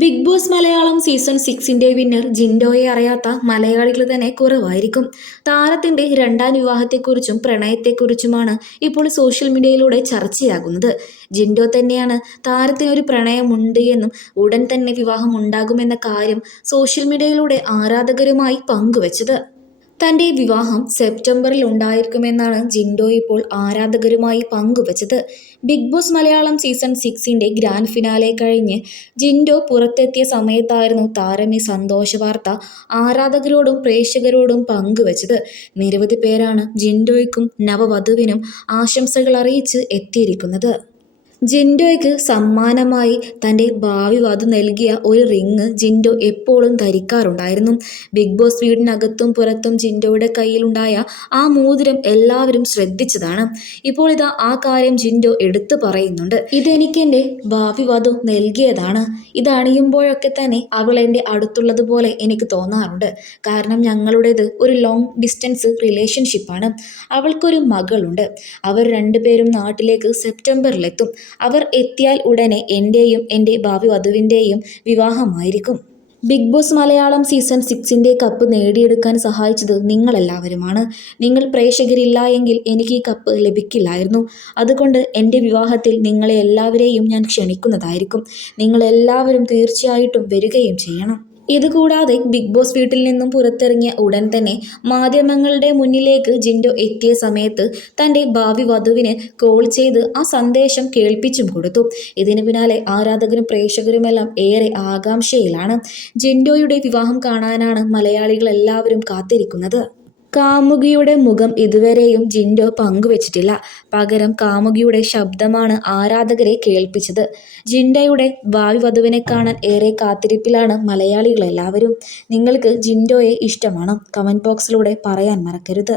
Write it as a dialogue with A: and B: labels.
A: Big Boss Malayalam season സിക്സിന്റെ winner ജിൻഡോയെ അറിയാത്ത മലയാളികൾ തന്നെ കുറവായിരിക്കും. താരത്തിന്റെ രണ്ടാം വിവാഹത്തെക്കുറിച്ചും പ്രണയത്തെക്കുറിച്ചുമാണ് ഇപ്പോൾ സോഷ്യൽ മീഡിയയിലൂടെ ചർച്ചയാകുന്നത്. ജിൻഡോ തന്നെയാണ് താരത്തിനൊരു പ്രണയമുണ്ട് എന്നും ഉടൻ തന്നെ വിവാഹം ഉണ്ടാകുമെന്ന കാര്യം സോഷ്യൽ മീഡിയയിലൂടെ ആരാധകരുമായി പങ്കുവച്ചത്. തന്റെ വിവാഹം സെപ്റ്റംബറിൽ ഉണ്ടായിരിക്കുമെന്നാണ് ജിൻഡോ ഇപ്പോൾ ആരാധകരുമായി പങ്കുവച്ചത്. ബിഗ് ബോസ് മലയാളം സീസൺ സിക്സിന്റെ ഗ്രാൻഡ് ഫിനാലെ കഴിഞ്ഞ് ജിൻഡോ പുറത്തെത്തിയ സമയത്തായിരുന്നു താരം ഈ സന്തോഷ വാർത്ത ആരാധകരോടും പ്രേക്ഷകരോടും പങ്കുവച്ചത്. നിരവധി പേരാണ് ജിൻഡോയ്ക്കും നവവധുവിനും ആശംസകൾ അറിയിച്ച് എത്തിയിരിക്കുന്നത്. ജിൻഡോയ്ക്ക് സമ്മാനമായി തന്റെ ഭാവി വധു നൽകിയ ഒരു റിങ് ജിൻഡോ എപ്പോഴും ധരിക്കാറുണ്ടായിരുന്നു. ബിഗ് ബോസ് വീടിനകത്തും പുറത്തും ജിൻഡോയുടെ കയ്യിലുണ്ടായ ആ മോതിരം എല്ലാവരും ശ്രദ്ധിച്ചതാണ്. ഇപ്പോൾ ഇതാ ആ കാര്യം ജിൻഡോ എടുത്തു പറയുന്നുണ്ട്. ഇതെനിക്ക് എന്റെ ഭാവി വധു നൽകിയതാണ്. ഇതണിയുമ്പോഴൊക്കെ തന്നെ അവൾ എന്റെ അടുത്തുള്ളതുപോലെ എനിക്ക് തോന്നാറുണ്ട്. കാരണം ഞങ്ങളുടേത് ഒരു ലോങ് ഡിസ്റ്റൻസ് റിലേഷൻഷിപ്പാണ് അവൾക്കൊരു മകളുണ്ട്. അവർ രണ്ടുപേരും നാട്ടിലേക്ക് സെപ്റ്റംബറിലെത്തും. അവർ എത്തിയാൽ ഉടനെ എന്റെയും എന്റെ ഭാവി വധുവിന്റെയും വിവാഹമായിരിക്കും. ബിഗ് ബോസ് മലയാളം സീസൺ സിക്സിന്റെ കപ്പ് നേടിയെടുക്കാൻ സഹായിച്ചത് നിങ്ങളെല്ലാവരുമാണ്. നിങ്ങൾ പ്രേക്ഷകരില്ല എങ്കിൽ എനിക്ക് ഈ കപ്പ് ലഭിക്കില്ലായിരുന്നു. അതുകൊണ്ട് എന്റെ വിവാഹത്തിൽ നിങ്ങളെ എല്ലാവരെയും ഞാൻ ക്ഷണിക്കുന്നതായിരിക്കും. നിങ്ങളെല്ലാവരും തീർച്ചയായിട്ടും വരികയും ചെയ്യണം. ഇതുകൂടാതെ ബിഗ് ബോസ് വീട്ടിൽ നിന്നും പുറത്തിറങ്ങിയ ഉടൻ തന്നെ മാധ്യമങ്ങളുടെ മുന്നിലേക്ക് ജിൻഡോ എത്തിയ സമയത്ത് തന്റെ ഭാവി വധുവിന് കോൾ ചെയ്ത് ആ സന്ദേശം കേൾപ്പിച്ചും കൊടുത്തു. ഇതിന് പിന്നാലെ ആരാധകരും പ്രേക്ഷകരുമെല്ലാം ഏറെ ആകാംക്ഷയിലാണ്. ജിൻഡോയുടെ വിവാഹം കാണാനാണ് മലയാളികൾ എല്ലാവരും കാത്തിരിക്കുന്നത്. കാമുകിയുടെ മുഖം ഇതുവരെയും ജിൻഡോ പങ്കുവച്ചിട്ടില്ല. പകരം കാമുകിയുടെ ശബ്ദമാണ് ആരാധകരെ കേൾപ്പിച്ചത്. ജിൻഡയുടെ ഭാവി വധുവിനെ കാണാൻ ഏറെ കാത്തിരിപ്പിലാണ് മലയാളികളെല്ലാവരും. നിങ്ങൾക്ക് ജിൻഡോയെ ഇഷ്ടമാണോ? കമന്റ് ബോക്സിലൂടെ പറയാൻ മറക്കരുത്.